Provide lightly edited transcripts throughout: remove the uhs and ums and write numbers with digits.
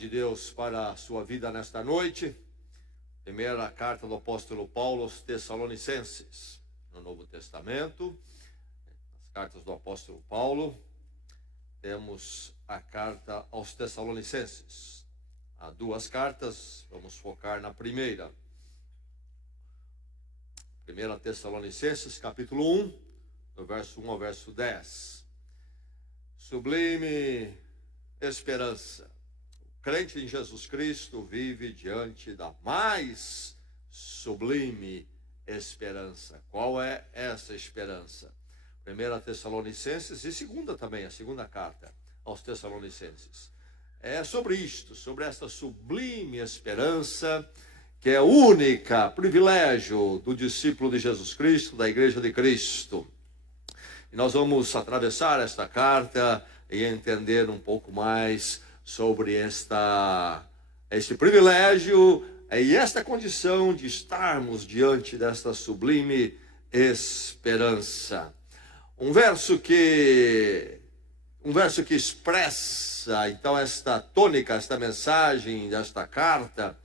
de Deus para a sua vida nesta noite. Primeira carta do apóstolo Paulo aos Tessalonicenses. No Novo Testamento, as cartas do apóstolo Paulo, temos a carta aos Tessalonicenses. Há duas cartas, vamos focar na primeira. 1 Tessalonicenses, capítulo 1, do verso 1 ao verso 10. Sublime esperança. O crente em Jesus Cristo vive diante da mais sublime esperança. Qual é essa esperança? 1 Tessalonicenses e segunda também, a segunda carta aos Tessalonicenses. É sobre isto, sobre esta sublime esperança, que é única, privilégio do discípulo de Jesus Cristo, da Igreja de Cristo. E nós vamos atravessar esta carta e entender um pouco mais sobre este privilégio e esta condição de estarmos diante desta sublime esperança. Um verso que expressa, então, esta tônica, esta mensagem desta carta,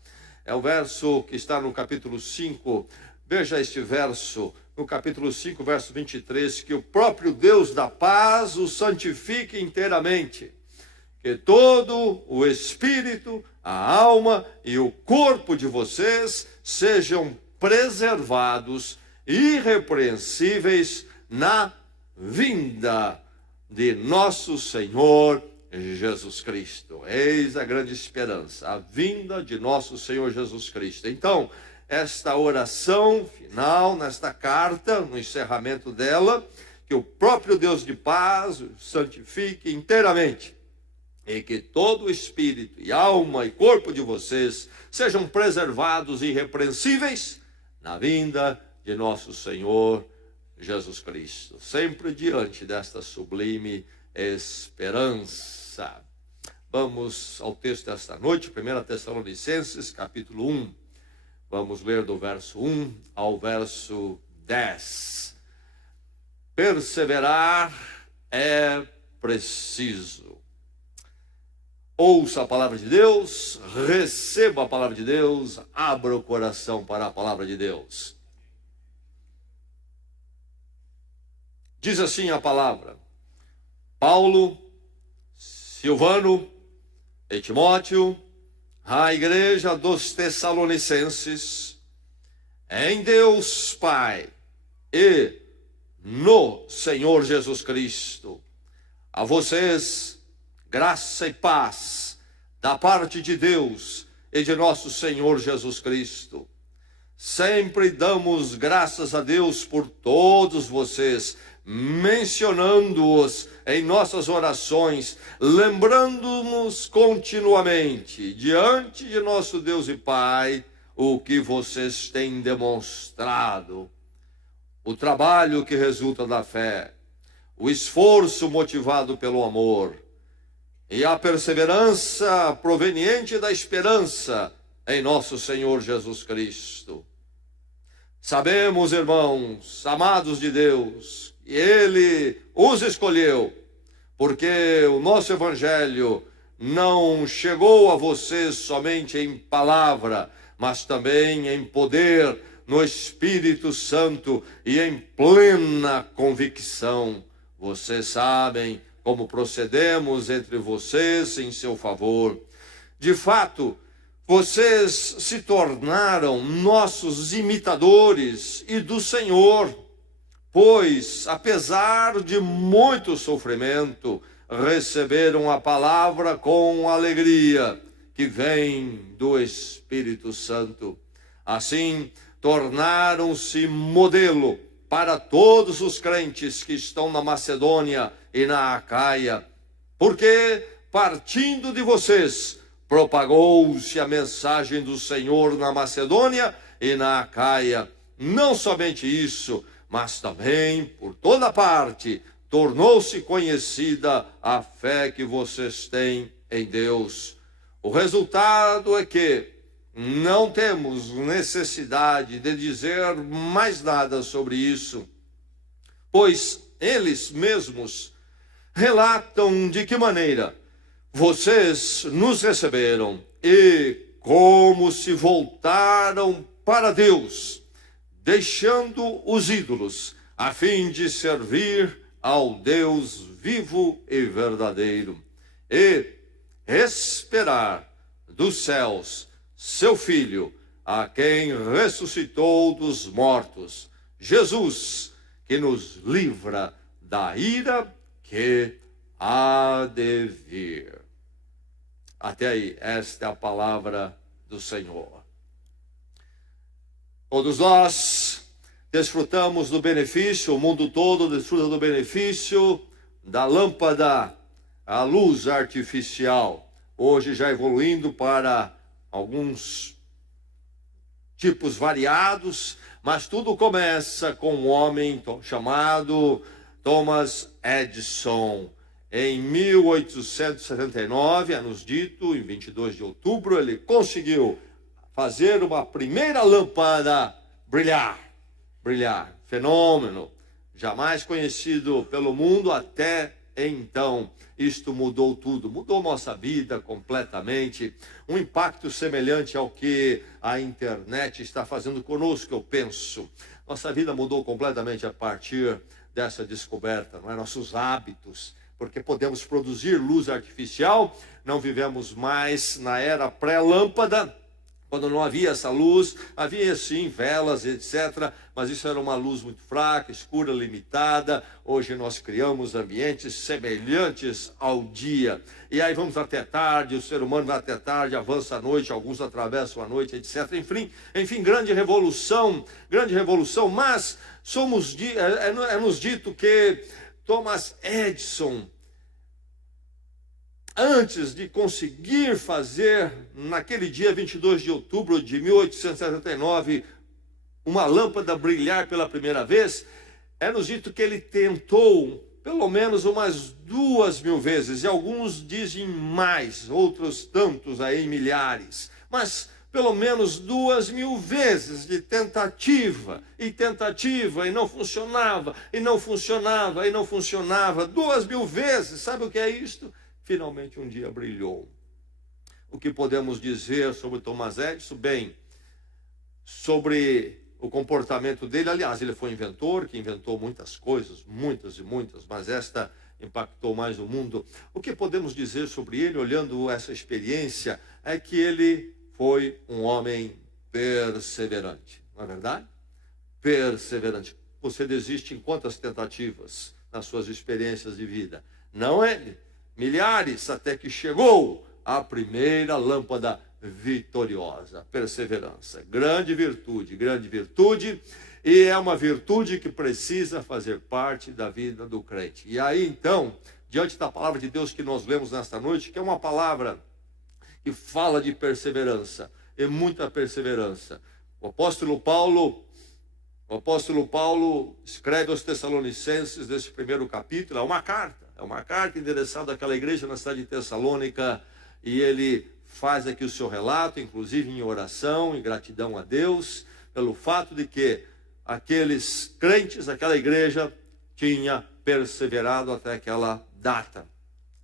é o verso que está no capítulo 5. Veja este verso, no capítulo 5, verso 23, que o próprio Deus da paz o santifique inteiramente, que todo o espírito, a alma e o corpo de vocês sejam preservados, irrepreensíveis na vinda de nosso Senhor Jesus Cristo. Eis a grande esperança, a vinda de nosso Senhor Jesus Cristo. Então, esta oração final, nesta carta, no encerramento dela, que o próprio Deus de paz o santifique inteiramente, e que todo o espírito e alma e corpo de vocês sejam preservados e irrepreensíveis na vinda de nosso Senhor Jesus Cristo. Sempre diante desta sublime esperança. Vamos ao texto desta noite, 1 Tessalonicenses, capítulo 1. Vamos ler do verso 1 ao verso 10. Perseverar é preciso. Ouça a palavra de Deus, receba a palavra de Deus, abra o coração para a palavra de Deus. Diz assim a palavra: Paulo, Silvano e Timóteo, a igreja dos Tessalonicenses, em Deus Pai e no Senhor Jesus Cristo, a vocês graça e paz da parte de Deus e de nosso Senhor Jesus Cristo. Sempre damos graças a Deus por todos vocês, mencionando-os em nossas orações, lembrando-nos continuamente, diante de nosso Deus e Pai, o que vocês têm demonstrado, o trabalho que resulta da fé, o esforço motivado pelo amor, e a perseverança proveniente da esperança em nosso Senhor Jesus Cristo. Sabemos, irmãos, amados de Deus, que Ele os escolheu, porque o nosso Evangelho não chegou a vocês somente em palavra, mas também em poder, no Espírito Santo e em plena convicção. Vocês sabem como procedemos entre vocês em seu favor. De fato, vocês se tornaram nossos imitadores e do Senhor, pois, apesar de muito sofrimento, receberam a palavra com alegria, que vem do Espírito Santo. Assim, tornaram-se modelo para todos os crentes que estão na Macedônia e na Acaia, porque, partindo de vocês, propagou-se a mensagem do Senhor na Macedônia e na Acaia. Não somente isso, mas também, por toda parte, tornou-se conhecida a fé que vocês têm em Deus. O resultado é que não temos necessidade de dizer mais nada sobre isso, pois eles mesmos relatam de que maneira vocês nos receberam e como se voltaram para Deus, deixando os ídolos, a fim de servir ao Deus vivo e verdadeiro, e esperar dos céus seu Filho, a quem ressuscitou dos mortos, Jesus, que nos livra da ira que há de vir. Até aí, esta é a palavra do Senhor. Todos nós desfrutamos do benefício, o mundo todo desfruta do benefício da lâmpada, a luz artificial, hoje já evoluindo para alguns tipos variados, mas tudo começa com um homem chamado Thomas Edison. Em 1879, é nos dito, em 22 de outubro, ele conseguiu fazer uma primeira lâmpada brilhar. Fenômeno, jamais conhecido pelo mundo até então. Isto mudou tudo, mudou nossa vida completamente. Um impacto semelhante ao que a internet está fazendo conosco, eu penso. Nossa vida mudou completamente a partir dessa descoberta, não é? Nossos hábitos, porque podemos produzir luz artificial, não vivemos mais na era pré-lâmpada, quando não havia essa luz, havia sim velas, etc., mas isso era uma luz muito fraca, escura, limitada. Hoje nós criamos ambientes semelhantes ao dia. E aí vamos até tarde, o ser humano vai até tarde, avança a noite, alguns atravessam a noite, etc. Enfim, grande revolução, mas nos dito que Thomas Edison, antes de conseguir fazer, naquele dia 22 de outubro de 1879, uma lâmpada brilhar pela primeira vez, nos dito que ele tentou pelo menos umas 2.000 vezes, e alguns dizem mais, outros tantos aí, milhares, mas pelo menos 2.000 vezes de tentativa, e não funcionava, 2.000 vezes. Sabe o que é isto? Finalmente um dia brilhou. O que podemos dizer sobre Thomas Edison? Bem, sobre o comportamento dele, aliás, ele foi inventor, que inventou muitas coisas, muitas, mas esta impactou mais o mundo. O que podemos dizer sobre ele, olhando essa experiência, é que ele foi um homem perseverante, não é verdade? Perseverante. Você desiste em quantas tentativas nas suas experiências de vida? Não ele. Milhares, até que chegou a primeira lâmpada vitoriosa. Perseverança, grande virtude, e é uma virtude que precisa fazer parte da vida do crente. E aí então, diante da palavra de Deus que nós lemos nesta noite, que é uma palavra que fala de perseverança, e muita perseverança. O apóstolo Paulo escreve aos Tessalonicenses, nesse primeiro capítulo, é uma carta endereçada àquela igreja na cidade de Tessalônica, e ele faz aqui o seu relato, inclusive em oração, em gratidão a Deus, pelo fato de que aqueles crentes, aquela igreja, tinha perseverado até aquela data.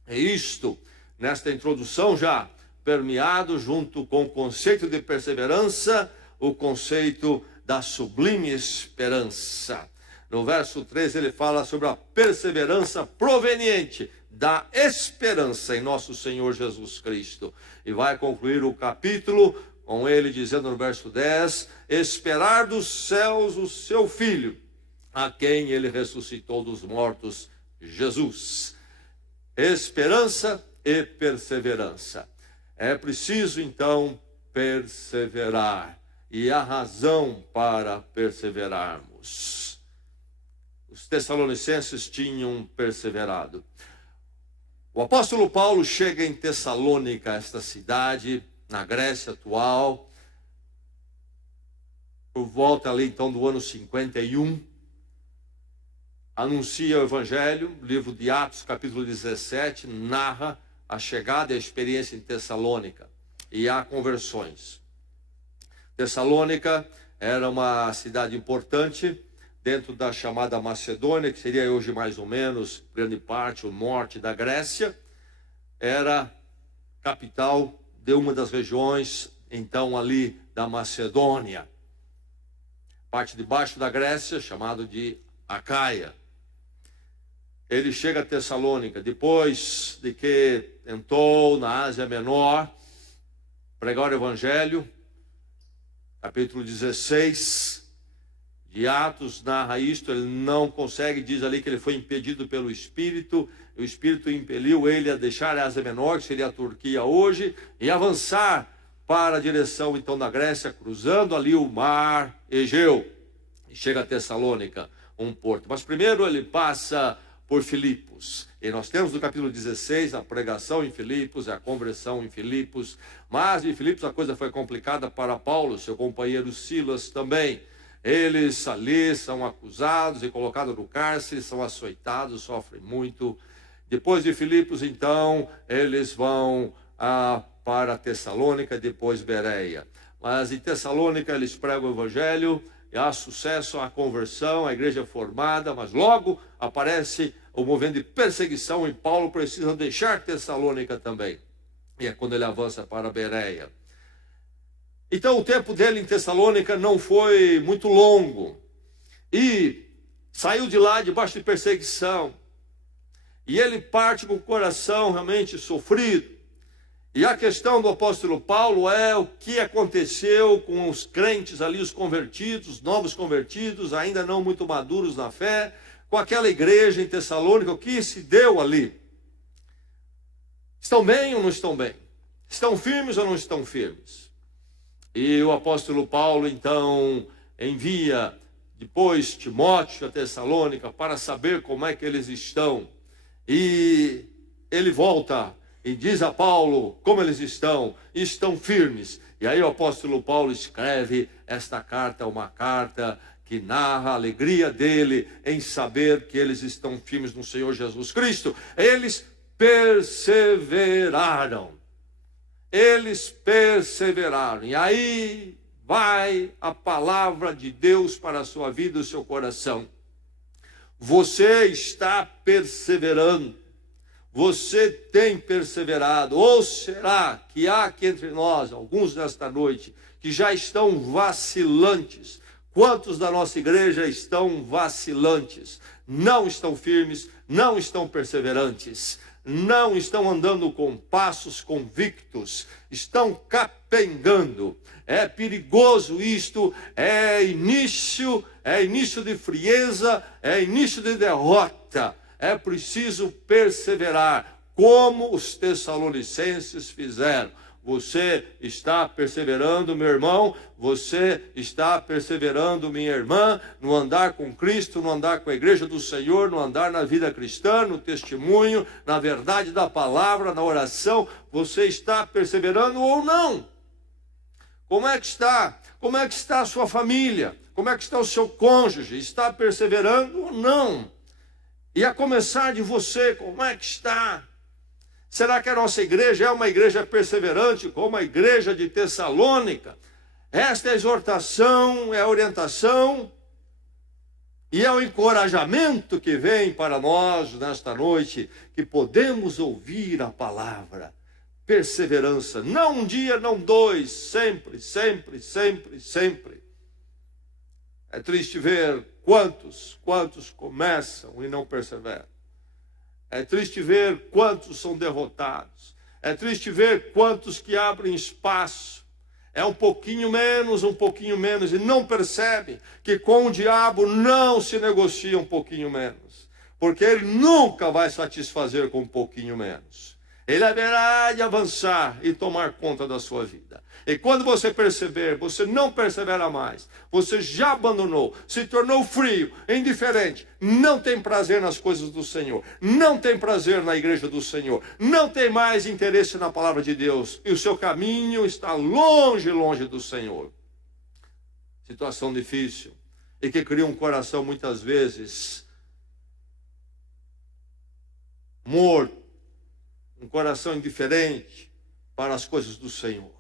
É isto, nesta introdução já permeado, junto com o conceito de perseverança, o conceito da sublime esperança. No verso 3 ele fala sobre a perseverança proveniente da esperança em nosso Senhor Jesus Cristo. E vai concluir o capítulo com ele dizendo no verso 10, esperar dos céus o seu Filho, a quem ele ressuscitou dos mortos, Jesus. Esperança e perseverança. É preciso então perseverar, e há razão para perseverarmos. Os tessalonicenses tinham perseverado. O apóstolo Paulo chega em Tessalônica, esta cidade, na Grécia atual, por volta ali então do ano 51, anuncia o Evangelho, livro de Atos, capítulo 17, narra a chegada e a experiência em Tessalônica, e há conversões. Tessalônica era uma cidade importante, dentro da chamada Macedônia, que seria hoje mais ou menos, grande parte, o norte da Grécia. Era capital de uma das regiões, então, ali da Macedônia. Parte de baixo da Grécia, chamado de Acaia. Ele chega a Tessalônica, depois de que tentou na Ásia Menor pregar o Evangelho. Capítulo 16 de Atos narra isto, ele não consegue, diz ali que ele foi impedido pelo Espírito, o Espírito impeliu ele a deixar a Ásia Menor, que seria a Turquia hoje, e avançar para a direção então da Grécia, cruzando ali o mar Egeu, e chega a Tessalônica, um porto. Mas primeiro ele passa por Filipos, e nós temos no capítulo 16 a pregação em Filipos, a conversão em Filipos, mas em Filipos a coisa foi complicada para Paulo, seu companheiro Silas também. Eles ali são acusados e colocados no cárcere, são açoitados, sofrem muito. Depois de Filipos, então, eles vão para Tessalônica, depois Bereia. Mas em Tessalônica eles pregam o Evangelho, e há sucesso, há conversão, a igreja é formada, mas logo aparece o movimento de perseguição e Paulo precisa deixar Tessalônica também. E é quando ele avança para Bereia. Então o tempo dele em Tessalônica não foi muito longo. E saiu de lá debaixo de perseguição. E ele parte com o coração realmente sofrido. E a questão do apóstolo Paulo é o que aconteceu com os crentes ali, os convertidos, novos convertidos, ainda não muito maduros na fé, com aquela igreja em Tessalônica, o que se deu ali. Estão bem ou não estão bem? Estão firmes ou não estão firmes? E o apóstolo Paulo, então, envia depois Timóteo a Tessalônica para saber como é que eles estão. E ele volta e diz a Paulo como eles estão. Estão firmes. E aí o apóstolo Paulo escreve esta carta, uma carta que narra a alegria dele em saber que eles estão firmes no Senhor Jesus Cristo. Eles perseveraram. Eles perseveraram. E aí vai a palavra de Deus para a sua vida e o seu coração. Você está perseverando. Você tem perseverado. Ou será que há aqui entre nós, alguns nesta noite, que já estão vacilantes? Quantos da nossa igreja estão vacilantes? Não estão firmes, não estão perseverantes. Não estão andando com passos convictos, estão capengando. É perigoso isto, é início de frieza, é início de derrota. É preciso perseverar, como os tessalonicenses fizeram. Você está perseverando, meu irmão, você está perseverando, minha irmã, no andar com Cristo, no andar com a igreja do Senhor, no andar na vida cristã, no testemunho, na verdade da palavra, na oração. Você está perseverando ou não? Como é que está? Como é que está a sua família? Como é que está o seu cônjuge? Está perseverando ou não? E a começar de você, como é que está? Será que a nossa igreja é uma igreja perseverante, como a igreja de Tessalônica? Esta é a exortação, é a orientação e é o encorajamento que vem para nós nesta noite, que podemos ouvir a palavra. Perseverança, não um dia, não dois, sempre, sempre, sempre, sempre. É triste ver quantos começam e não perseveram. É triste ver quantos são derrotados. É triste ver quantos que abrem espaço. É um pouquinho menos, e não percebem que com o diabo não se negocia um pouquinho menos. Porque ele nunca vai satisfazer com um pouquinho menos. Ele haverá de avançar e tomar conta da sua vida. E quando você perceber, você não persevera mais, você já abandonou, se tornou frio, indiferente, não tem prazer nas coisas do Senhor, não tem prazer na igreja do Senhor, não tem mais interesse na palavra de Deus, e o seu caminho está longe, longe do Senhor. Situação difícil, e que cria um coração muitas vezes morto, um coração indiferente para as coisas do Senhor.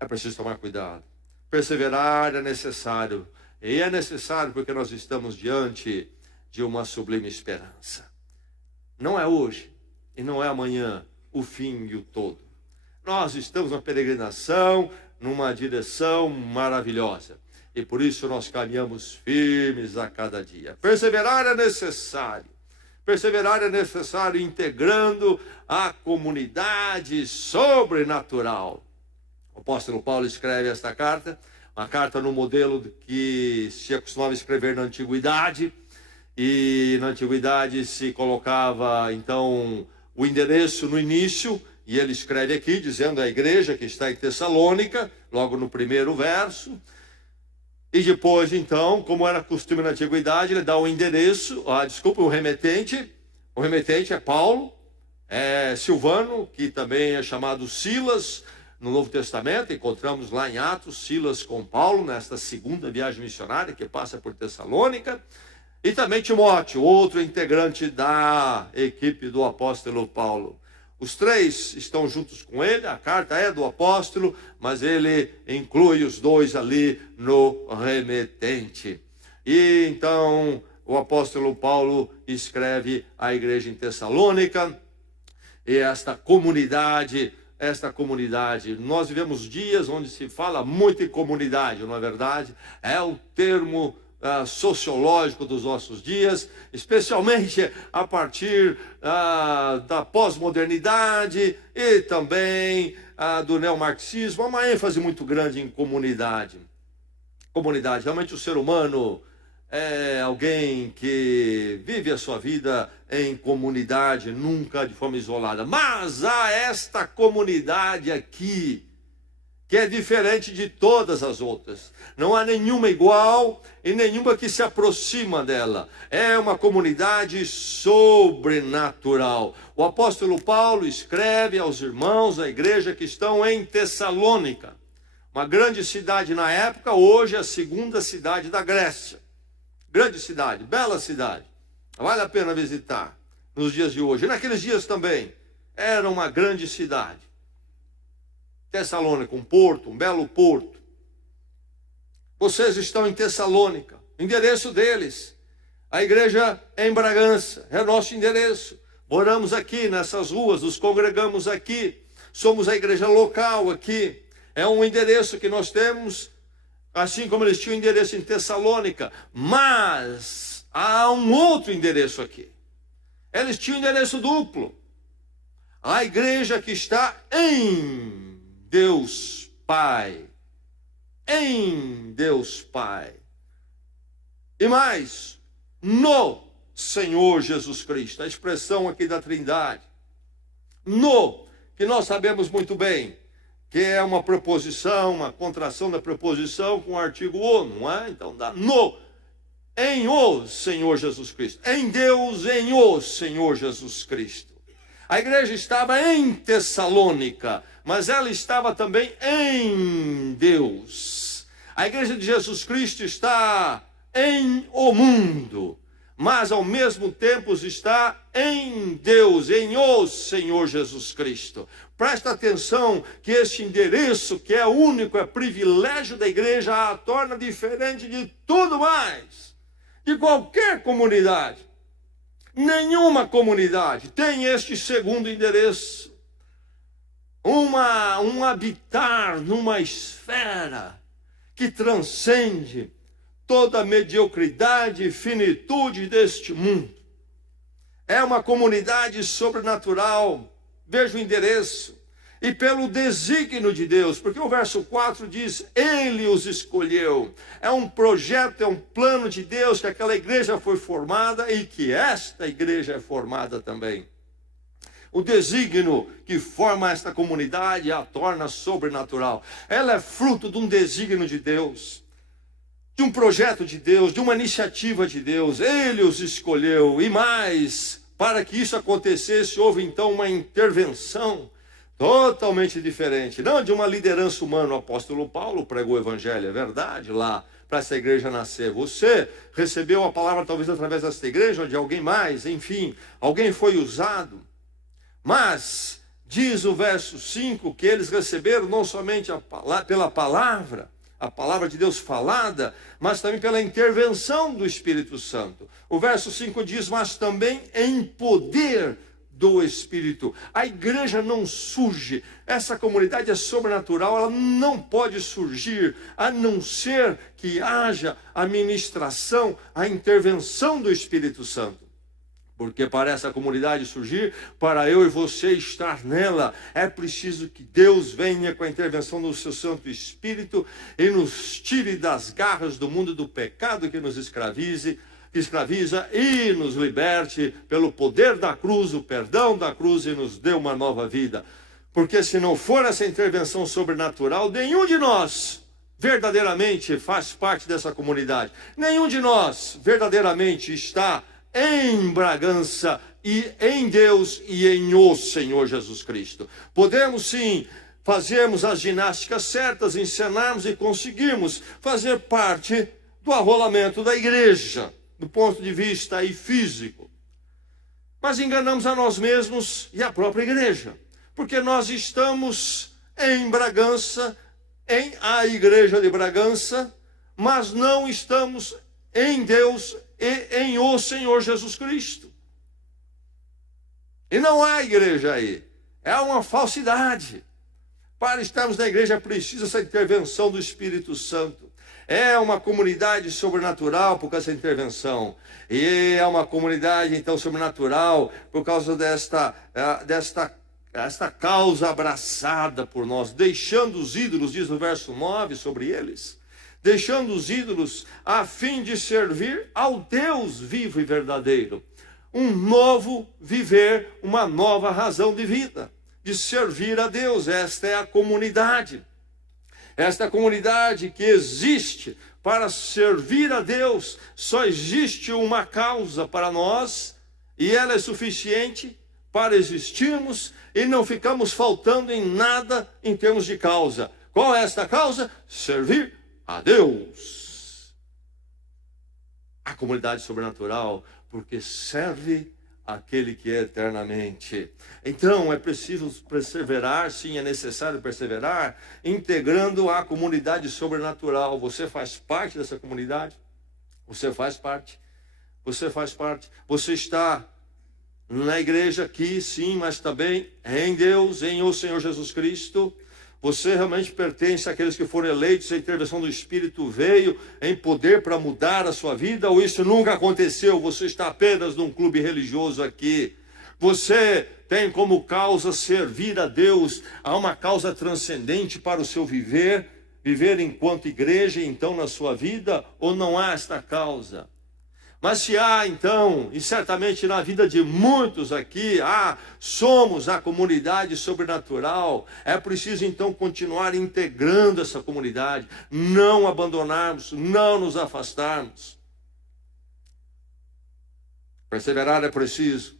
É preciso tomar cuidado. Perseverar é necessário. E é necessário porque nós estamos diante de uma sublime esperança. Não é hoje e não é amanhã. o fim e o todo. Nós estamos na peregrinação, numa direção maravilhosa. E por isso nós caminhamos firmes a cada dia. Perseverar é necessário. Perseverar é necessário integrando a comunidade sobrenatural. O apóstolo Paulo escreve esta carta, uma carta no modelo que se acostumava a escrever na antiguidade. E na antiguidade se colocava, então, o endereço no início, e ele escreve aqui, dizendo a igreja que está em Tessalônica, logo no primeiro verso. E depois, então, como era costume na antiguidade, ele dá o endereço, o remetente. O remetente é Paulo, é Silvano, que também é chamado Silas, no Novo Testamento. Encontramos lá em Atos, Silas com Paulo, nesta segunda viagem missionária que passa por Tessalônica. E também Timóteo, outro integrante da equipe do apóstolo Paulo. Os três estão juntos com ele, a carta é do apóstolo, mas ele inclui os dois ali no remetente. E então o apóstolo Paulo escreve à igreja em Tessalônica, e esta comunidade, nós vivemos dias onde se fala muito em comunidade, não é verdade? É o termo sociológico dos nossos dias, especialmente a partir da pós-modernidade e também do neomarxismo. Há uma ênfase muito grande em comunidade. Comunidade, realmente o ser humano é alguém que vive a sua vida em comunidade, nunca de forma isolada. Mas há esta comunidade aqui, que é diferente de todas as outras. Não há nenhuma igual e nenhuma que se aproxima dela. É uma comunidade sobrenatural. O apóstolo Paulo escreve aos irmãos da igreja que estão em Tessalônica, uma grande cidade na época, hoje é a segunda cidade da Grécia. Grande cidade, bela cidade. Vale a pena visitar nos dias de hoje. E naqueles dias também era uma grande cidade. Tessalônica, um porto, um belo porto. Vocês estão em Tessalônica, endereço deles. A igreja é em Bragança, é nosso endereço. Moramos aqui nessas ruas, nos congregamos aqui. Somos a igreja local aqui. É um endereço que nós temos, assim como eles tinham endereço em Tessalônica. Mas há um outro endereço aqui. Eles tinham endereço duplo. A igreja que está em Deus Pai, em Deus Pai, e mais, no Senhor Jesus Cristo, a expressão aqui da Trindade, no, que nós sabemos muito bem, que é uma preposição, uma contração da preposição com o artigo o, não é? Então dá no, em o Senhor Jesus Cristo, em Deus, em o Senhor Jesus Cristo. A igreja estava em Tessalônica, mas ela estava também em Deus. A igreja de Jesus Cristo está em o mundo, mas ao mesmo tempo está em Deus, em o Senhor Jesus Cristo. Presta atenção que este endereço, que é único, é privilégio da igreja, a torna diferente de tudo mais, de qualquer comunidade. Nenhuma comunidade tem este segundo endereço. Um habitar numa esfera que transcende toda a mediocridade e finitude deste mundo. É uma comunidade sobrenatural. Veja o endereço. E pelo desígnio de Deus, porque o verso 4 diz, Ele os escolheu. É um projeto, é um plano de Deus que aquela igreja foi formada e que esta igreja é formada também. O desígnio que forma esta comunidade a torna sobrenatural. Ela é fruto de um desígnio de Deus, de um projeto de Deus, de uma iniciativa de Deus. Ele os escolheu. E mais, para que isso acontecesse, houve então uma intervenção totalmente diferente, não de uma liderança humana. O apóstolo Paulo pregou o evangelho, é verdade, lá para essa igreja nascer. Você recebeu a palavra talvez através desta igreja, ou de alguém mais, enfim, alguém foi usado. Mas diz o verso 5 que eles receberam não somente pela palavra, a palavra de Deus falada, mas também pela intervenção do Espírito Santo. O verso 5 diz, mas também em poder do Espírito. A igreja não surge, essa comunidade é sobrenatural, ela não pode surgir a não ser que haja a ministração, a intervenção do Espírito Santo. Porque para essa comunidade surgir, para eu e você estar nela, é preciso que Deus venha com a intervenção do seu Santo Espírito e nos tire das garras do mundo do pecado que nos escraviza e nos liberte pelo poder da cruz, o perdão da cruz, e nos dê uma nova vida. Porque se não for essa intervenção sobrenatural, nenhum de nós verdadeiramente faz parte dessa comunidade. Nenhum de nós verdadeiramente está em Bragança e em Deus e em o Senhor Jesus Cristo. Podemos sim fazermos as ginásticas certas, encenarmos e conseguirmos fazer parte do arrolamento da igreja, do ponto de vista aí físico. Mas enganamos a nós mesmos e a própria igreja, porque nós estamos em Bragança, em a igreja de Bragança, mas não estamos em Deus e em o Senhor Jesus Cristo. E não há igreja aí. É uma falsidade. Para estarmos na igreja é preciso essa intervenção do Espírito Santo. É uma comunidade sobrenatural por causa dessa intervenção. E é uma comunidade, então, sobrenatural por causa desta causa abraçada por nós, deixando os ídolos, diz no verso 9 sobre eles, deixando os ídolos a fim de servir ao Deus vivo e verdadeiro. Um novo viver, uma nova razão de vida, de servir a Deus. Esta é a comunidade. Esta é a comunidade que existe para servir a Deus. Só existe uma causa para nós, e ela é suficiente para existirmos e não ficamos faltando em nada em termos de causa. Qual é esta causa? Servir a Deus. A comunidade sobrenatural, porque serve aquele que é eternamente. Então é preciso perseverar, sim, é necessário perseverar, integrando a comunidade sobrenatural. Você faz parte dessa comunidade? Você faz parte? Você faz parte? Você está na igreja aqui, sim, mas também em Deus, em o Senhor Jesus Cristo. Você realmente pertence àqueles que foram eleitos, a intervenção do Espírito veio em poder para mudar a sua vida, ou isso nunca aconteceu? Você está apenas num clube religioso aqui. Você tem como causa servir a Deus, há uma causa transcendente para o seu viver enquanto igreja, então, na sua vida, ou não há esta causa? Mas se há, então, e certamente na vida de muitos aqui, somos a comunidade sobrenatural, é preciso então continuar integrando essa comunidade, não abandonarmos, não nos afastarmos. Perseverar é preciso,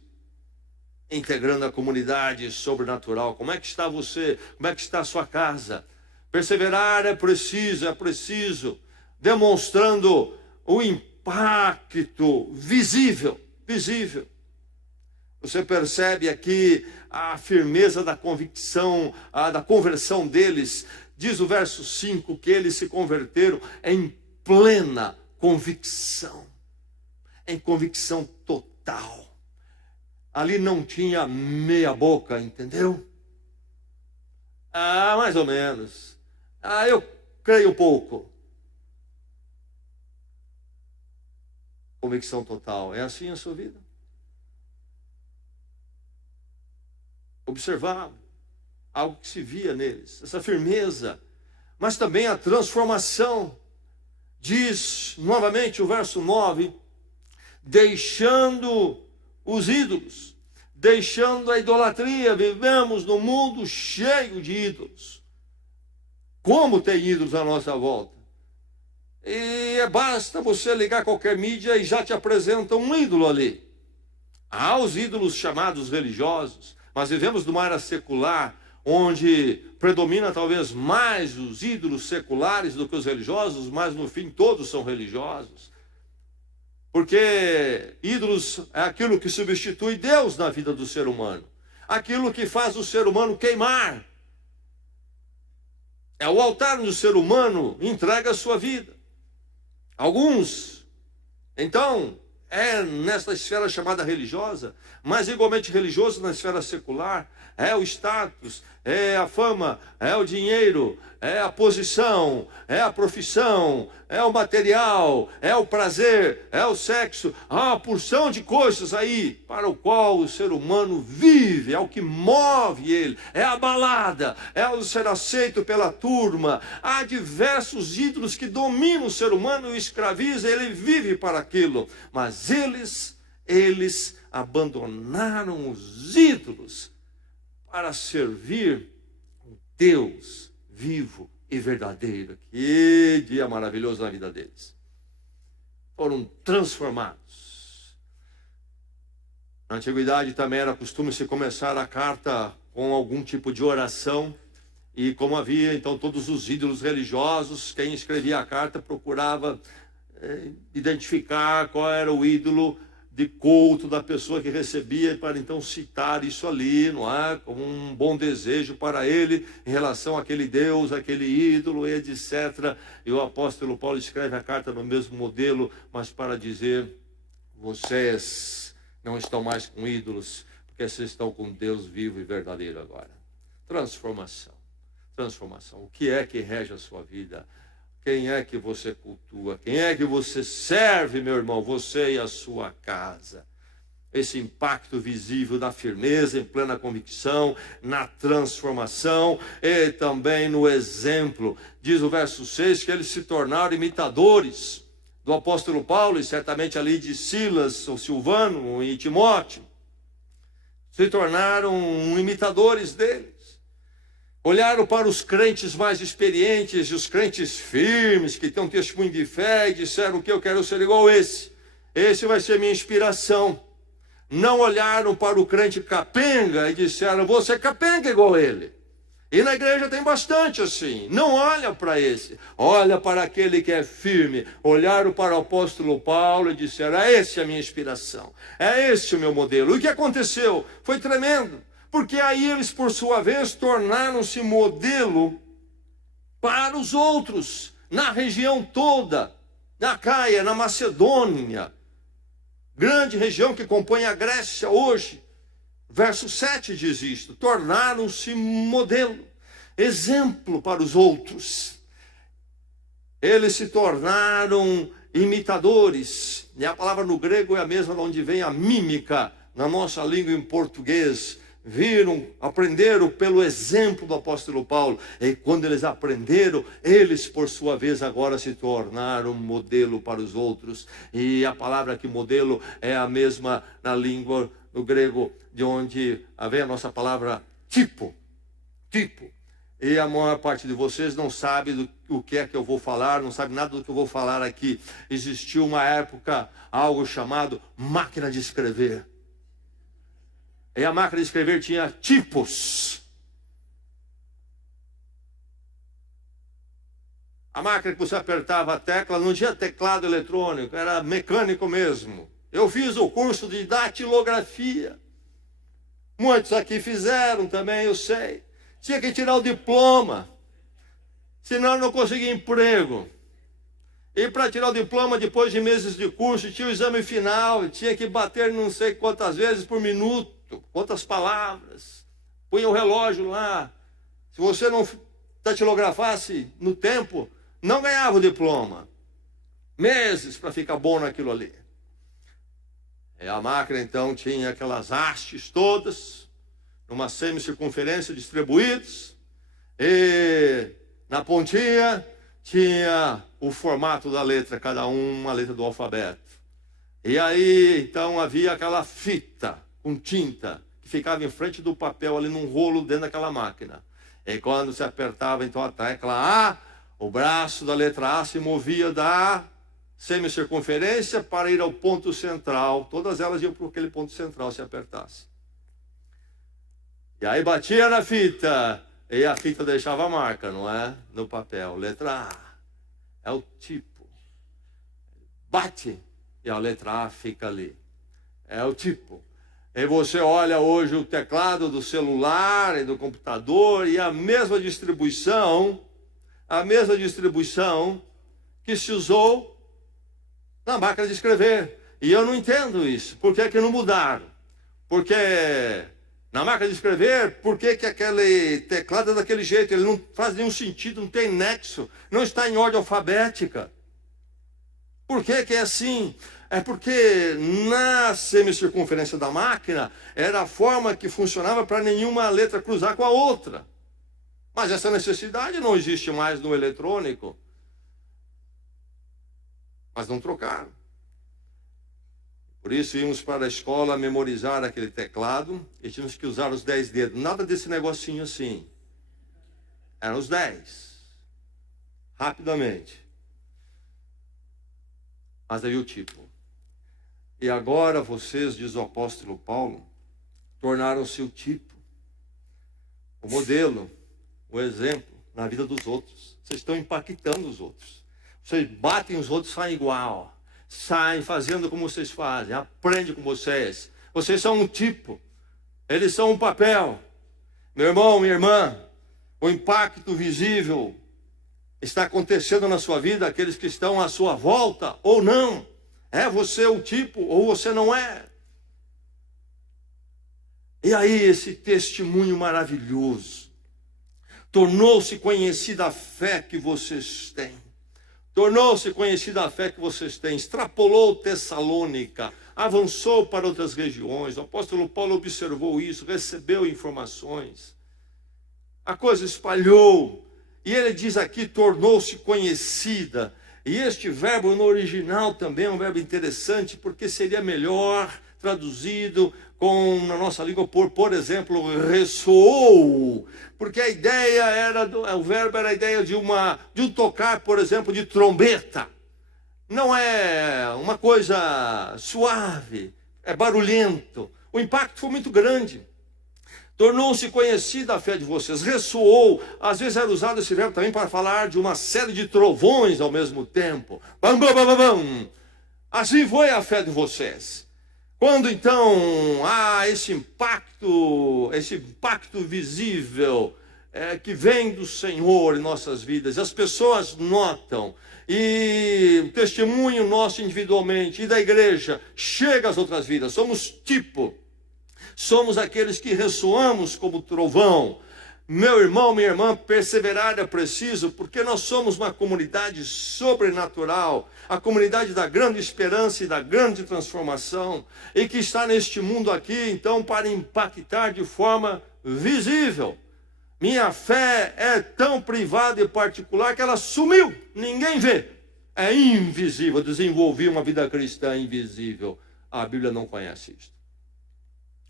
integrando a comunidade sobrenatural. Como é que está você? Como é que está a sua casa? Perseverar é preciso, demonstrando o impacto visível. Você percebe aqui a firmeza da convicção, da conversão deles. Diz o verso 5 que eles se converteram em plena convicção, em convicção total. Ali não tinha meia boca, entendeu? Mais ou menos. Eu creio pouco. Convicção total. É assim a sua vida? Observar algo que se via neles, essa firmeza, mas também a transformação. Diz novamente o verso 9, deixando os ídolos, deixando a idolatria. Vivemos num mundo cheio de ídolos. Como tem ídolos à nossa volta? E basta você ligar qualquer mídia e já te apresenta um ídolo ali. Há os ídolos chamados religiosos, mas vivemos numa era secular, onde predomina talvez mais os ídolos seculares do que os religiosos, mas no fim todos são religiosos. Porque ídolos é aquilo que substitui Deus na vida do ser humano, aquilo que faz o ser humano queimar. É o altar onde o ser humano entrega a sua vida. Alguns, então, é nessa esfera chamada religiosa, mas igualmente religioso na esfera secular. É o status, é a fama, é o dinheiro, é a posição, é a profissão, é o material, é o prazer, é o sexo. Há uma porção de coisas aí para o qual o ser humano vive, é o que move ele, é a balada, é o ser aceito pela turma. Há diversos ídolos que dominam o ser humano e o escravizam, ele vive para aquilo. Mas eles abandonaram os ídolos para servir um Deus vivo e verdadeiro. Que dia maravilhoso na vida deles. Foram transformados. Na antiguidade também era costume se começar a carta com algum tipo de oração. E como havia então todos os ídolos religiosos, quem escrevia a carta procurava identificar qual era o ídolo de culto da pessoa que recebia, para então citar isso ali, não é? Como um bom desejo para ele em relação àquele Deus, àquele ídolo, etc. E o apóstolo Paulo escreve a carta no mesmo modelo, mas para dizer: vocês não estão mais com ídolos, porque vocês estão com Deus vivo e verdadeiro agora. Transformação. Transformação. O que é que rege a sua vida? Quem é que você cultua? Quem é que você serve, meu irmão? Você e a sua casa. Esse impacto visível na firmeza, em plena convicção, na transformação e também no exemplo. Diz o verso 6 que eles se tornaram imitadores do apóstolo Paulo e certamente ali de Silas, ou Silvano e Timóteo. Se tornaram imitadores dele. Olharam para os crentes mais experientes e os crentes firmes, que têm um testemunho de fé, e disseram que eu quero ser igual a esse. Esse vai ser minha inspiração. Não olharam para o crente capenga e disseram: você é capenga igual a ele. E na igreja tem bastante assim. Não olha para esse, olha para aquele que é firme. Olharam para o apóstolo Paulo e disseram: esse é a minha inspiração, é esse o meu modelo. E o que aconteceu? Foi tremendo. Porque aí eles, por sua vez, tornaram-se modelo para os outros, na região toda, na Acaia, na Macedônia, grande região que compõe a Grécia hoje. Verso 7 diz isto: tornaram-se modelo, exemplo para os outros. Eles se tornaram imitadores, e a palavra no grego é a mesma de onde vem a mímica, na nossa língua em português. Viram, aprenderam pelo exemplo do apóstolo Paulo. E quando eles aprenderam, eles por sua vez agora se tornaram modelo para os outros. E a palavra aqui modelo é a mesma na língua no grego de onde vem a nossa palavra tipo. E a maior parte de vocês não sabe o que é que eu vou falar, não sabe nada do que eu vou falar aqui. Existiu uma época algo chamado máquina de escrever. E a máquina de escrever tinha tipos. A máquina que você apertava a tecla não tinha teclado eletrônico, era mecânico mesmo. Eu fiz o curso de datilografia. Muitos aqui fizeram também, eu sei. Tinha que tirar o diploma, senão não conseguia emprego. E para tirar o diploma, depois de meses de curso, tinha o exame final, tinha que bater não sei quantas vezes por minuto, quantas palavras. Punha o relógio lá. Se você não datilografasse no tempo, não ganhava o diploma. Meses para ficar bom naquilo ali. E a máquina então tinha aquelas hastes todas, numa semicircunferência distribuídas, e na pontinha tinha o formato da letra, cada uma letra do alfabeto. E aí então havia aquela fita com tinta que ficava em frente do papel ali num rolo dentro daquela máquina. E quando se apertava então a tecla A, o braço da letra A se movia da semicircunferência para ir ao ponto central. Todas elas iam para aquele ponto central se apertasse. E aí batia na fita, e a fita deixava a marca, não é? No papel. Letra A é o tipo. Bate, e a letra A fica ali. É o tipo. E você olha hoje o teclado do celular e do computador, e a mesma distribuição que se usou na máquina de escrever. E eu não entendo isso. Por que que não mudaram? Porque na máquina de escrever, por que que aquele teclado é daquele jeito? Ele não faz nenhum sentido, não tem nexo, não está em ordem alfabética. Por que que é assim? É porque na semicircunferência da máquina era a forma que funcionava para nenhuma letra cruzar com a outra. Mas essa necessidade não existe mais no eletrônico. Mas não trocaram. Por isso íamos para a escola memorizar aquele teclado e tínhamos que usar os 10 dedos. Nada desse negocinho assim. Eram os 10. Rapidamente. Mas aí o tipo. E agora vocês, diz o apóstolo Paulo, tornaram-se o tipo, o modelo, o exemplo na vida dos outros. Vocês estão impactando os outros. Vocês batem os outros, saem igual. Saem fazendo como vocês fazem. Aprende com vocês. Vocês são um tipo. Eles são um papel. Meu irmão, minha irmã, o impacto visível está acontecendo na sua vida, aqueles que estão à sua volta ou não. É você o tipo ou você não é? E aí esse testemunho maravilhoso. Tornou-se conhecida a fé que vocês têm. Tornou-se conhecida a fé que vocês têm. Extrapolou Tessalônica. Avançou para outras regiões. O apóstolo Paulo observou isso. Recebeu informações. A coisa espalhou. E ele diz aqui, tornou-se conhecida. E este verbo no original também é um verbo interessante, porque seria melhor traduzido na nossa língua por exemplo, ressoou. Porque a ideia era, o verbo era a ideia de um tocar, por exemplo, de trombeta. Não é uma coisa suave, é barulhento. O impacto foi muito grande. Tornou-se conhecida a fé de vocês, ressoou. Às vezes era usado esse verbo também para falar de uma série de trovões ao mesmo tempo. Bam, bam, bam, bam, bam. Assim foi a fé de vocês. Quando então há esse impacto visível que vem do Senhor em nossas vidas, as pessoas notam, e o testemunho nosso individualmente e da igreja chega às outras vidas, somos tipo. Somos aqueles que ressoamos como trovão. Meu irmão, minha irmã, perseverar é preciso, porque nós somos uma comunidade sobrenatural, a comunidade da grande esperança e da grande transformação, e que está neste mundo aqui, então, para impactar de forma visível. Minha fé é tão privada e particular que ela sumiu, ninguém vê. É invisível, desenvolvi uma vida cristã invisível. A Bíblia não conhece isso.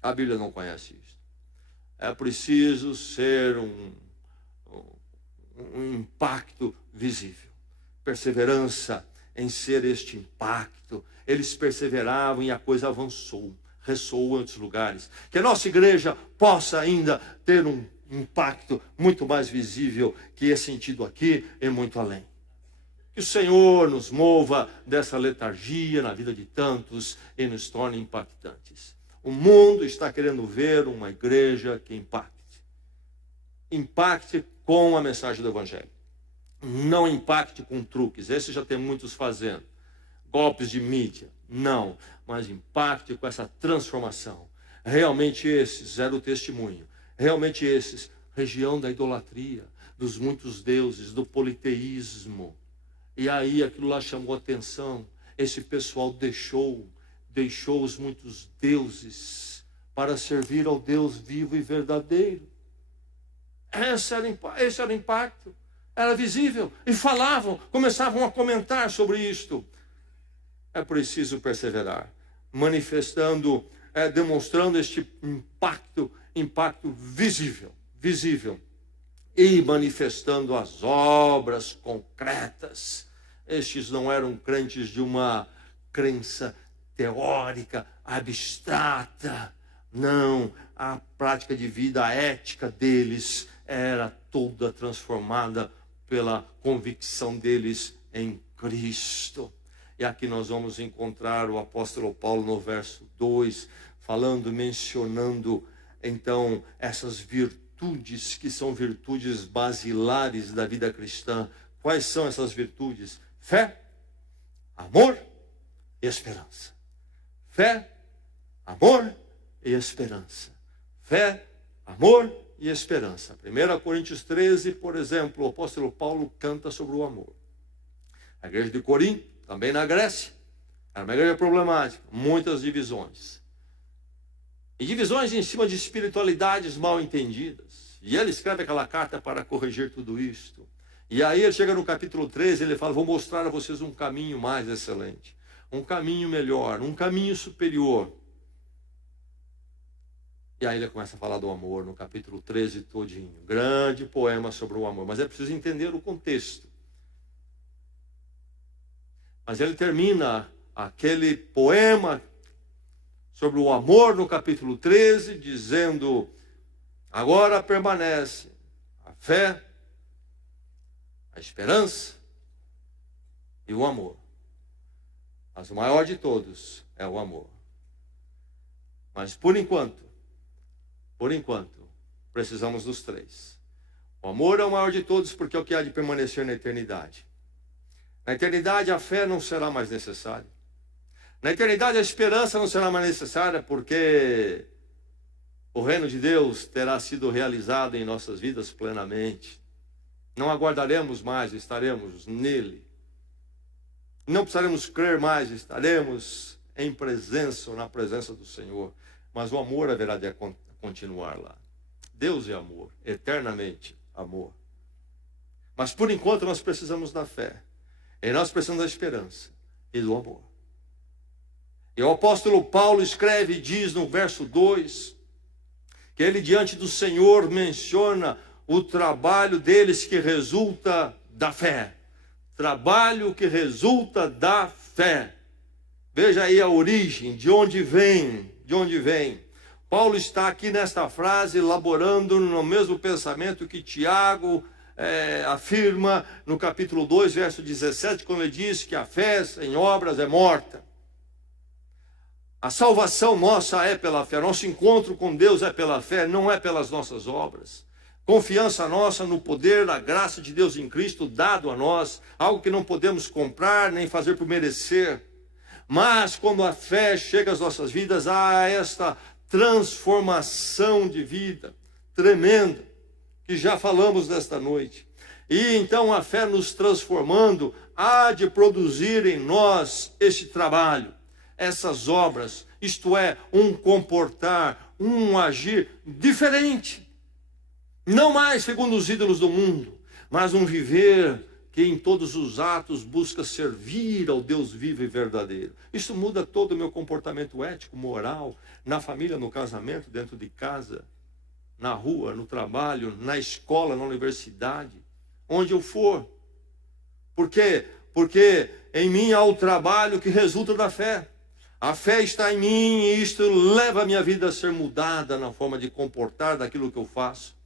A Bíblia não conhece isso. É preciso ser um impacto visível. Perseverança em ser este impacto. Eles perseveravam e a coisa avançou, ressoou em outros lugares. Que a nossa igreja possa ainda ter um impacto muito mais visível que é sentido aqui e muito além. Que o Senhor nos mova dessa letargia na vida de tantos e nos torne impactantes. O mundo está querendo ver uma igreja que impacte. Impacte com a mensagem do Evangelho. Não impacte com truques. Esse já tem muitos fazendo. Golpes de mídia. Não. Mas impacte com essa transformação. Realmente esses era o testemunho. Realmente esses, região da idolatria, dos muitos deuses, do politeísmo. E aí aquilo lá chamou atenção. Esse pessoal deixou os muitos deuses para servir ao Deus vivo e verdadeiro. Esse era o impacto. Era visível. E falavam, começavam a comentar sobre isto. É preciso perseverar, manifestando, demonstrando este impacto visível. E manifestando as obras concretas. Estes não eram crentes de uma crença teórica, abstrata. Não, a prática de vida, a ética deles era toda transformada pela convicção deles em Cristo. E aqui nós vamos encontrar o apóstolo Paulo no verso 2, mencionando então essas virtudes que são virtudes basilares da vida cristã. Quais são essas virtudes? Fé, amor e esperança. Fé, amor e esperança. Fé, amor e esperança. 1 Coríntios 13, por exemplo, o apóstolo Paulo canta sobre o amor. A igreja de Corinto, também na Grécia, era uma igreja problemática, muitas divisões. E divisões em cima de espiritualidades mal entendidas. E ele escreve aquela carta para corrigir tudo isto. E aí ele chega no capítulo 13, ele fala, vou mostrar a vocês um caminho mais excelente, um caminho melhor, um caminho superior. E aí ele começa a falar do amor no capítulo 13 todinho. Grande poema sobre o amor, mas é preciso entender o contexto. Mas ele termina aquele poema sobre o amor no capítulo 13, dizendo, agora permanece a fé, a esperança e o amor. Mas o maior de todos é o amor. Mas por enquanto, precisamos dos três. O amor é o maior de todos porque é o que há de permanecer na eternidade. Na eternidade a fé não será mais necessária. Na eternidade a esperança não será mais necessária porque o reino de Deus terá sido realizado em nossas vidas plenamente. Não aguardaremos mais, estaremos nele. Não precisaremos crer mais, estaremos em presença ou na presença do Senhor. Mas o amor haverá de continuar lá. Deus é amor, eternamente amor. Mas por enquanto nós precisamos da fé. E nós precisamos da esperança e do amor. E o apóstolo Paulo escreve e diz no verso 2, que ele diante do Senhor menciona o trabalho deles que resulta da fé. Trabalho que resulta da fé. Veja aí a origem, de onde vem. Paulo está aqui nesta frase elaborando no mesmo pensamento que Tiago afirma no capítulo 2, verso 17, quando ele diz que a fé sem obras é morta. A salvação nossa é pela fé, nosso encontro com Deus é pela fé, não é pelas nossas obras. Confiança nossa no poder da graça de Deus em Cristo dado a nós, algo que não podemos comprar nem fazer por merecer. Mas quando a fé chega às nossas vidas, há esta transformação de vida tremenda, que já falamos nesta noite. E então a fé nos transformando, há de produzir em nós este trabalho, essas obras, isto é, um comportar, um agir diferente. Não mais segundo os ídolos do mundo, mas um viver que em todos os atos busca servir ao Deus vivo e verdadeiro. Isso muda todo o meu comportamento ético, moral, na família, no casamento, dentro de casa, na rua, no trabalho, na escola, na universidade, onde eu for. Por quê? Porque em mim há o trabalho que resulta da fé. A fé está em mim e isto leva a minha vida a ser mudada na forma de comportar daquilo que eu faço.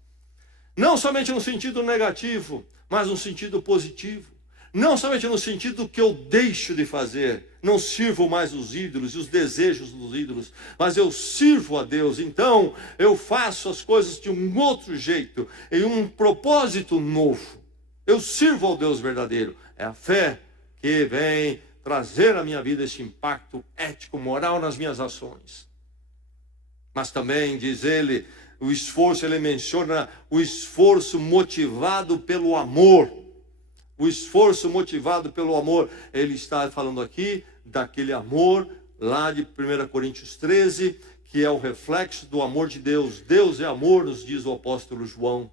Não somente no sentido negativo, mas no sentido positivo. Não somente no sentido que eu deixo de fazer, não sirvo mais os ídolos e os desejos dos ídolos, mas eu sirvo a Deus. Então eu faço as coisas de um outro jeito, em um propósito novo. Eu sirvo ao Deus verdadeiro. É a fé que vem trazer à minha vida esse impacto ético, moral nas minhas ações. Mas também, diz ele, o esforço, ele menciona o esforço motivado pelo amor. O esforço motivado pelo amor. Ele está falando aqui daquele amor lá de 1 Coríntios 13, que é o reflexo do amor de Deus. Deus é amor, nos diz o apóstolo João.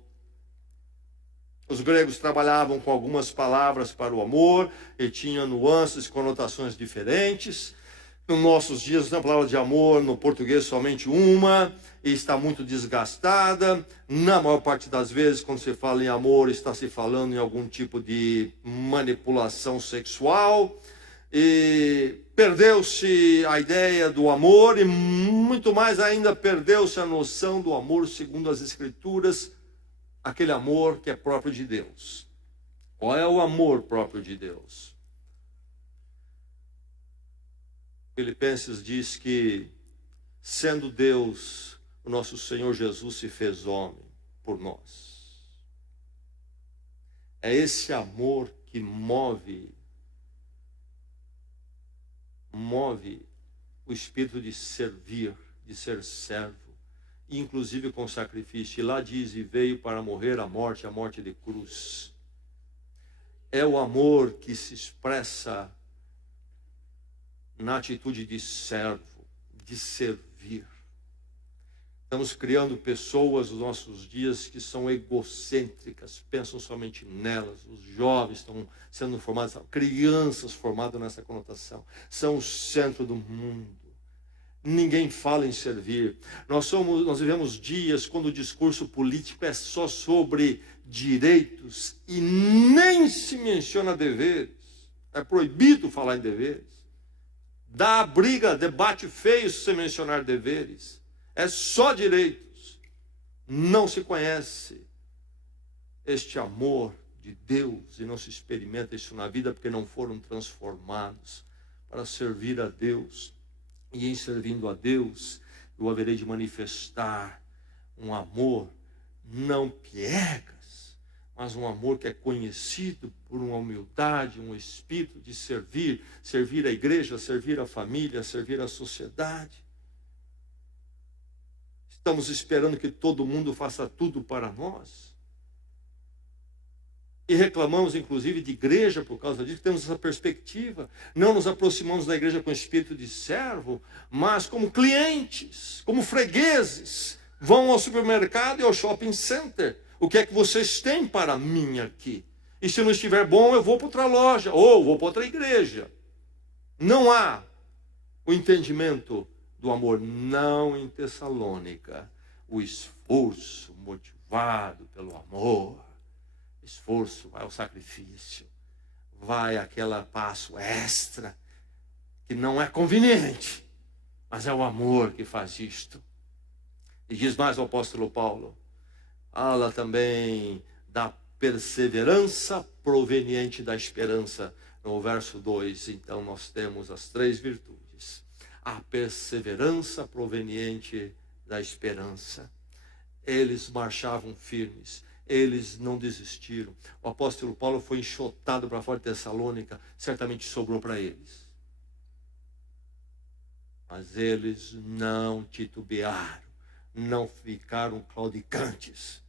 Os gregos trabalhavam com algumas palavras para o amor e tinham nuances e conotações diferentes. Nos nossos dias, a palavra de amor, no português, somente uma, e está muito desgastada. Na maior parte das vezes, quando se fala em amor, está se falando em algum tipo de manipulação sexual. E perdeu-se a ideia do amor e muito mais ainda perdeu-se a noção do amor segundo as Escrituras, aquele amor que é próprio de Deus. Qual é o amor próprio de Deus? Filipenses diz que, sendo Deus, o nosso Senhor Jesus se fez homem por nós. É esse amor que move o espírito de servir, de ser servo, inclusive com sacrifício. E lá diz, e veio para morrer a morte de cruz. É o amor que se expressa na atitude de servo, de servir. Estamos criando pessoas nos nossos dias que são egocêntricas, pensam somente nelas. Os jovens estão sendo formados, crianças formadas nessa conotação, são o centro do mundo. Ninguém fala em servir. Nós vivemos dias quando o discurso político é só sobre direitos e nem se menciona deveres. É proibido falar em deveres. Dá briga, debate feio se você mencionar deveres. É só direitos. Não se conhece este amor de Deus e não se experimenta isso na vida porque não foram transformados para servir a Deus. E em servindo a Deus, eu haverei de manifestar um amor não piegas, mas um amor que é conhecido por uma humildade, um espírito de servir, servir a igreja, servir a família, servir a sociedade. Estamos esperando que todo mundo faça tudo para nós. E reclamamos, inclusive, de igreja por causa disso. Temos essa perspectiva. Não nos aproximamos da igreja com espírito de servo, mas como clientes, como fregueses. Vão ao supermercado e ao shopping center. O que é que vocês têm para mim aqui? E se não estiver bom, eu vou para outra loja, ou vou para outra igreja. Não há o entendimento do amor. Não em Tessalônica. O esforço motivado pelo amor. Esforço, vai ao sacrifício, vai aquele passo extra, que não é conveniente, mas é o amor que faz isto. E diz mais o apóstolo Paulo, fala também da perseverança proveniente da esperança. No verso 2, então, nós temos as 3 virtudes. A perseverança proveniente da esperança. Eles marchavam firmes. Eles não desistiram. O apóstolo Paulo foi enxotado para fora de Tessalônica, certamente sobrou para eles. Mas eles não titubearam, não ficaram claudicantes,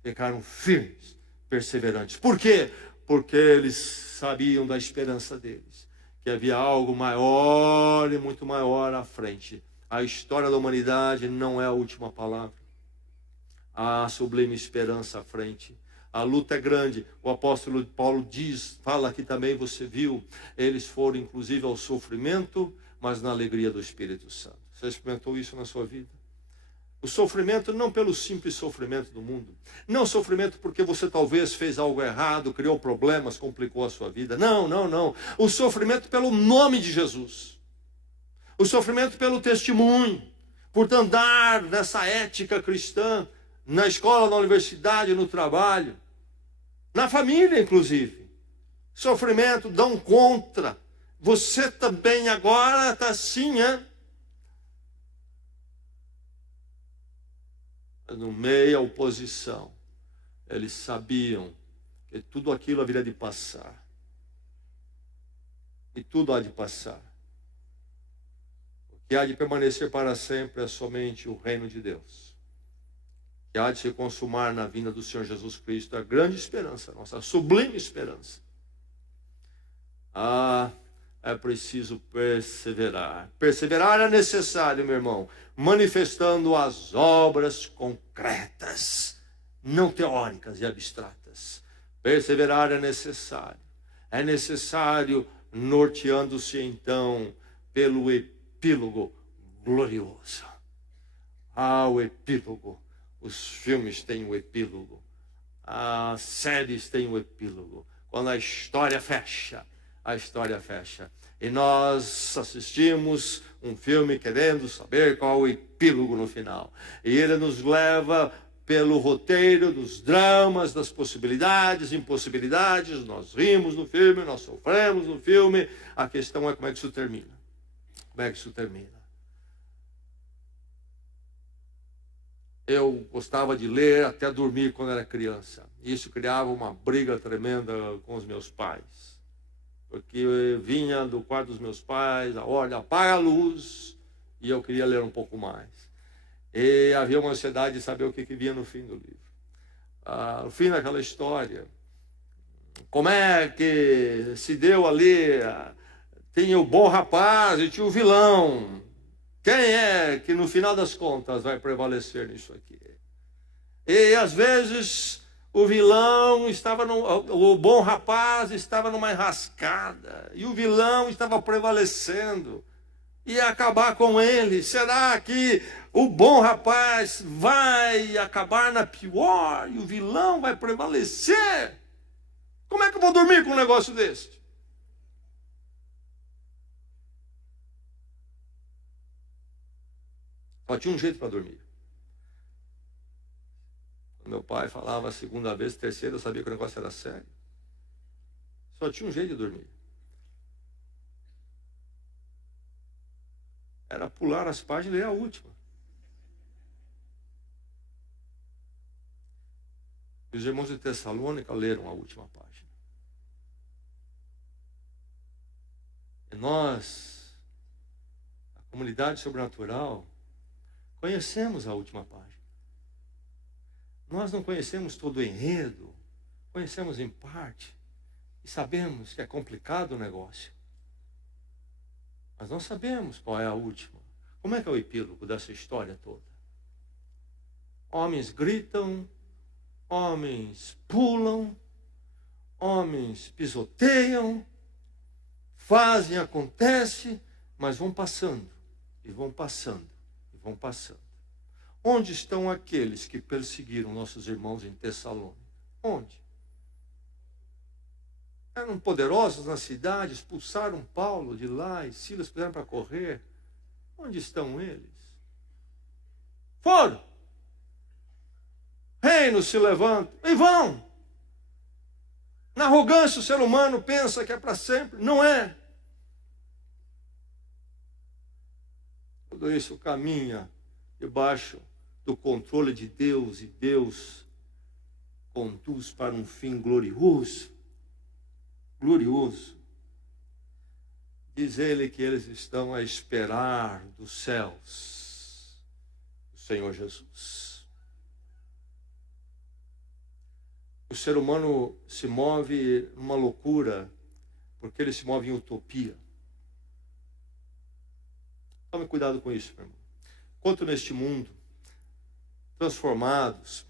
ficaram firmes, perseverantes. Por quê? Porque eles sabiam da esperança deles, que havia algo maior e muito maior à frente. A história da humanidade não é a última palavra. A sublime esperança à frente. A luta é grande. O apóstolo Paulo diz, fala aqui também, você viu, eles foram inclusive ao sofrimento, mas na alegria do Espírito Santo. Você experimentou isso na sua vida? O sofrimento não pelo simples sofrimento do mundo. Não sofrimento porque você talvez fez algo errado, criou problemas, complicou a sua vida. Não, não, não. O sofrimento pelo nome de Jesus. O sofrimento pelo testemunho. Por andar nessa ética cristã, na escola, na universidade, no trabalho, na família, inclusive. Sofrimento, dão contra. Você também agora está assim, hein? No meio à oposição, eles sabiam que tudo aquilo haveria de passar. E tudo há de passar. O que há de permanecer para sempre é somente o reino de Deus. Que há de se consumar na vinda do Senhor Jesus Cristo, a grande esperança, a nossa sublime esperança. É preciso perseverar. Perseverar é necessário, meu irmão, manifestando as obras concretas, não teóricas e abstratas. Perseverar é necessário. É necessário, norteando-se então pelo epílogo glorioso. O epílogo. Os filmes têm o epílogo. As séries têm o epílogo. Quando a história fecha, a história fecha. E nós assistimos um filme querendo saber qual é o epílogo no final. E ele nos leva pelo roteiro dos dramas, das possibilidades, impossibilidades. Nós rimos no filme, nós sofremos no filme. A questão é como é que isso termina. Como é que isso termina? Eu gostava de ler até dormir quando era criança. Isso criava uma briga tremenda com os meus pais. Porque eu vinha do quarto dos meus pais, olha, apaga a luz, E eu queria ler um pouco mais. E havia uma ansiedade de saber o que vinha no fim do livro. O fim daquela história. Como é que se deu ali? Tinha o bom rapaz e tinha o vilão. Quem é que no final das contas vai prevalecer nisso aqui? E às vezes o vilão estava o bom rapaz estava numa enrascada e o vilão estava prevalecendo. Ia acabar com ele. Será que o bom rapaz vai acabar na pior e o vilão vai prevalecer? Como é que eu vou dormir com um negócio desse? Só tinha um jeito para dormir. Quando meu pai falava a segunda vez, terceira, eu sabia que o negócio era sério. Só tinha um jeito de dormir. Era pular as páginas e ler a última. Os irmãos de Tessalônica leram a última página. E nós, a comunidade sobrenatural, conhecemos a última página. Nós não conhecemos todo o enredo, conhecemos em parte e sabemos que é complicado o negócio. Mas nós sabemos qual é a última. Como é que é o epílogo dessa história toda? Homens gritam, homens pulam, homens pisoteiam, fazem, acontece, mas vão passando, e vão passando, e vão passando. Onde estão aqueles que perseguiram nossos irmãos em Tessalônica? Onde? Eram poderosos na cidade, expulsaram Paulo de lá e Silas puseram para correr. Onde estão eles? Foram. Reinos se levantam e vão. Na arrogância o ser humano pensa que é para sempre. Não é. Tudo isso caminha debaixo do controle de Deus e Deus conduz para um fim glorioso. Glorioso. Diz ele que eles estão a esperar dos céus o Senhor Jesus. O ser humano se move numa loucura porque ele se move em utopia. Tome cuidado com isso, meu irmão. Enquanto neste mundo, transformados,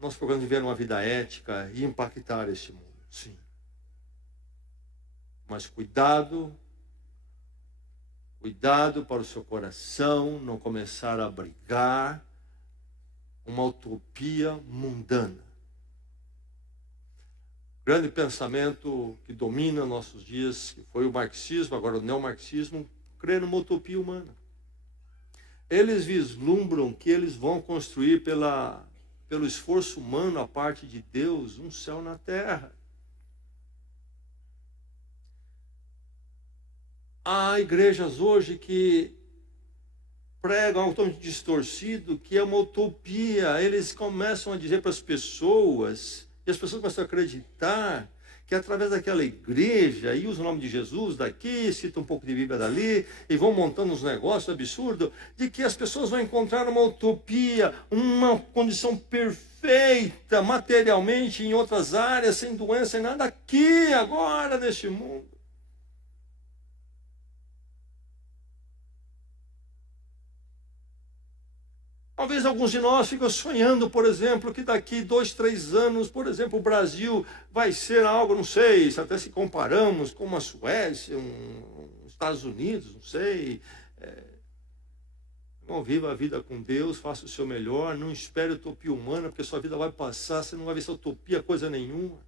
nós procuramos viver uma vida ética e impactar este mundo, sim. Mas cuidado para o seu coração não começar a brigar uma utopia mundana. O grande pensamento que domina nossos dias, que foi o marxismo, agora o neomarxismo, crê numa utopia humana. Eles vislumbram que eles vão construir pelo esforço humano, a parte de Deus, um céu na terra. Há igrejas hoje que pregam algo tão distorcido que é uma utopia. Eles começam a dizer para as pessoas, e as pessoas começam a acreditar que através daquela igreja, e usa o nome de Jesus daqui, cita um pouco de Bíblia dali, e vão montando uns negócios absurdos, de que as pessoas vão encontrar uma utopia, uma condição perfeita, materialmente, em outras áreas, sem doença, sem nada, aqui, agora, neste mundo. Talvez alguns de nós ficam sonhando, por exemplo, que daqui 2, 3 anos, por exemplo, o Brasil vai ser algo, não sei, até se comparamos com uma Suécia, os Estados Unidos, não sei. Não viva a vida com Deus, faça o seu melhor, não espere utopia humana, porque sua vida vai passar, você não vai ver essa utopia coisa nenhuma.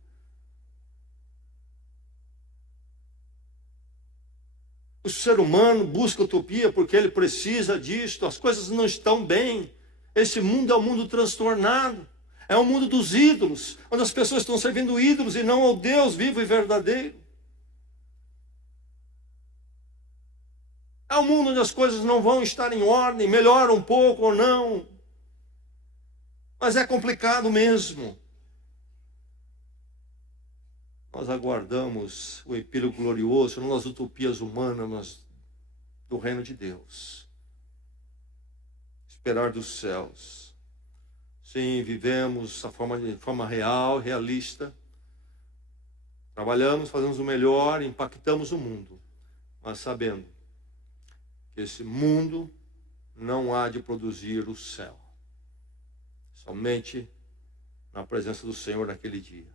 O ser humano busca utopia porque ele precisa disto, as coisas não estão bem. Esse mundo é um mundo transtornado. É um mundo dos ídolos, onde as pessoas estão servindo ídolos e não ao Deus vivo e verdadeiro. É um mundo onde as coisas não vão estar em ordem, melhora um pouco ou não. Mas é complicado mesmo. Nós aguardamos o epílogo glorioso, não as utopias humanas, mas do reino de Deus. esperar dos céus. Sim, vivemos de forma real, realista. Trabalhamos, fazemos o melhor, impactamos o mundo. Mas sabendo que esse mundo não há de produzir o céu. Somente na presença do Senhor naquele dia.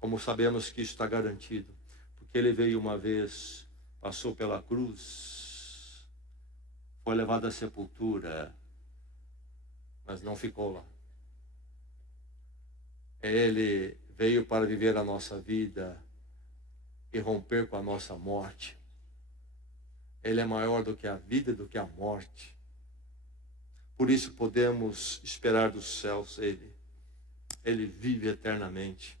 Como sabemos que isso está garantido? Porque Ele veio uma vez, passou pela cruz, foi levado à sepultura, mas não ficou lá. Ele veio para viver a nossa vida e romper com a nossa morte. Ele é maior do que a vida e do que a morte. Por isso podemos esperar dos céus Ele. Ele vive eternamente.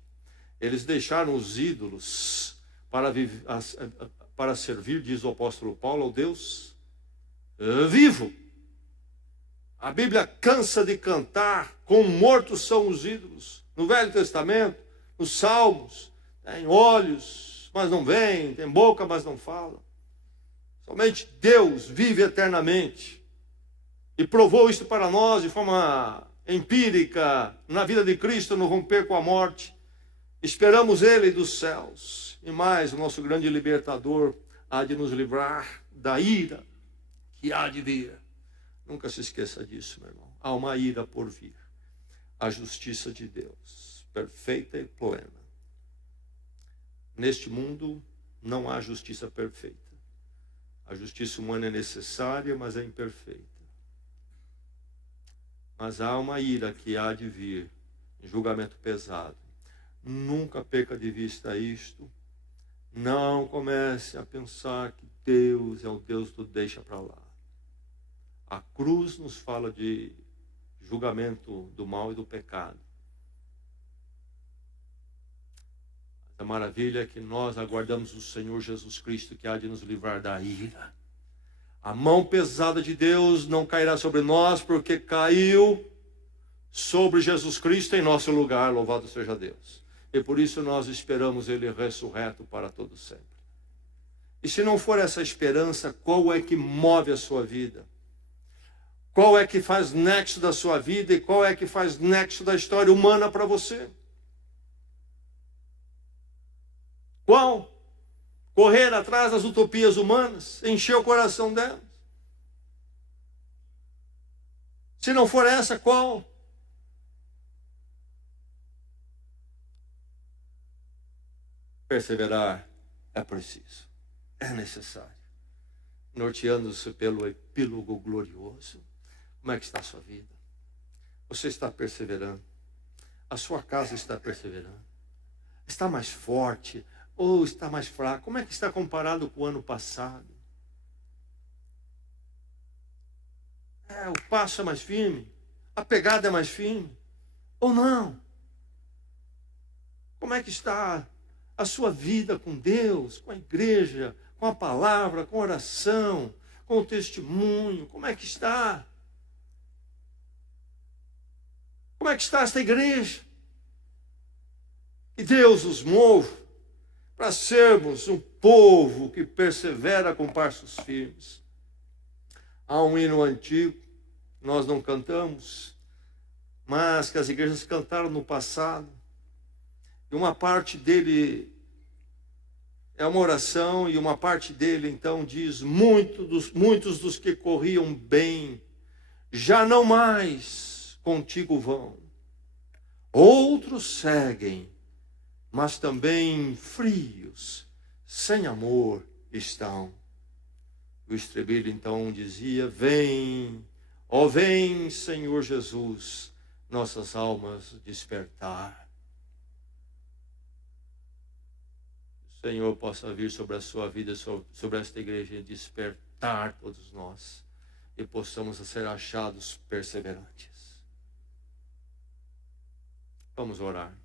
Eles deixaram os ídolos para servir, diz o apóstolo Paulo, ao Deus vivo. A Bíblia cansa de cantar quão mortos são os ídolos. No Velho Testamento, nos Salmos, tem olhos, mas não veem, tem boca, mas não fala. Somente Deus vive eternamente. E provou isso para nós de forma empírica, na vida de Cristo, no romper com a morte. Esperamos Ele dos céus. E mais, o nosso grande libertador há de nos livrar da ira que há de vir. Nunca se esqueça disso, meu irmão. Há uma ira por vir. A justiça de Deus, perfeita e plena. Neste mundo não há justiça perfeita. A justiça humana é necessária, mas é imperfeita. Mas há uma ira que há de vir, julgamento pesado. Nunca perca de vista isto. Não comece a pensar que Deus é o Deus do deixa para lá. A cruz nos fala de julgamento do mal e do pecado. A maravilha é que nós aguardamos o Senhor Jesus Cristo, que há de nos livrar da ira. A mão pesada de Deus não cairá sobre nós, porque caiu sobre Jesus Cristo em nosso lugar, louvado seja Deus. E por isso nós esperamos Ele ressurreto para todo sempre. E se não for essa esperança, qual é que move a sua vida? Qual é que faz nexo da sua vida e qual é que faz nexo da história humana para você? Qual? Correr atrás das utopias humanas, encher o coração delas. Se não for essa, qual? Perseverar é preciso, é necessário. Norteando-se pelo epílogo glorioso. Como é que está a sua vida? Você está perseverando? A sua casa está perseverando? Está mais forte ou está mais fraco? Como é que está comparado com o ano passado? O passo é mais firme? A pegada é mais firme? Ou não? Como é que está a sua vida com Deus, com a igreja, com a palavra, com a oração, com o testemunho? Como é que está? Como é que está esta igreja? Que Deus nos move para sermos um povo que persevera com passos firmes. Há um hino antigo, nós não cantamos, mas que as igrejas cantaram no passado. E uma parte dele é uma oração, e uma parte dele então diz: muitos dos que corriam bem, já não mais contigo vão. Outros seguem, mas também frios, sem amor estão. O estribilho então dizia: vem, ó vem, Senhor Jesus, nossas almas despertar. O Senhor possa vir sobre a sua vida, sobre esta igreja, e despertar todos nós, e possamos ser achados perseverantes. Vamos orar.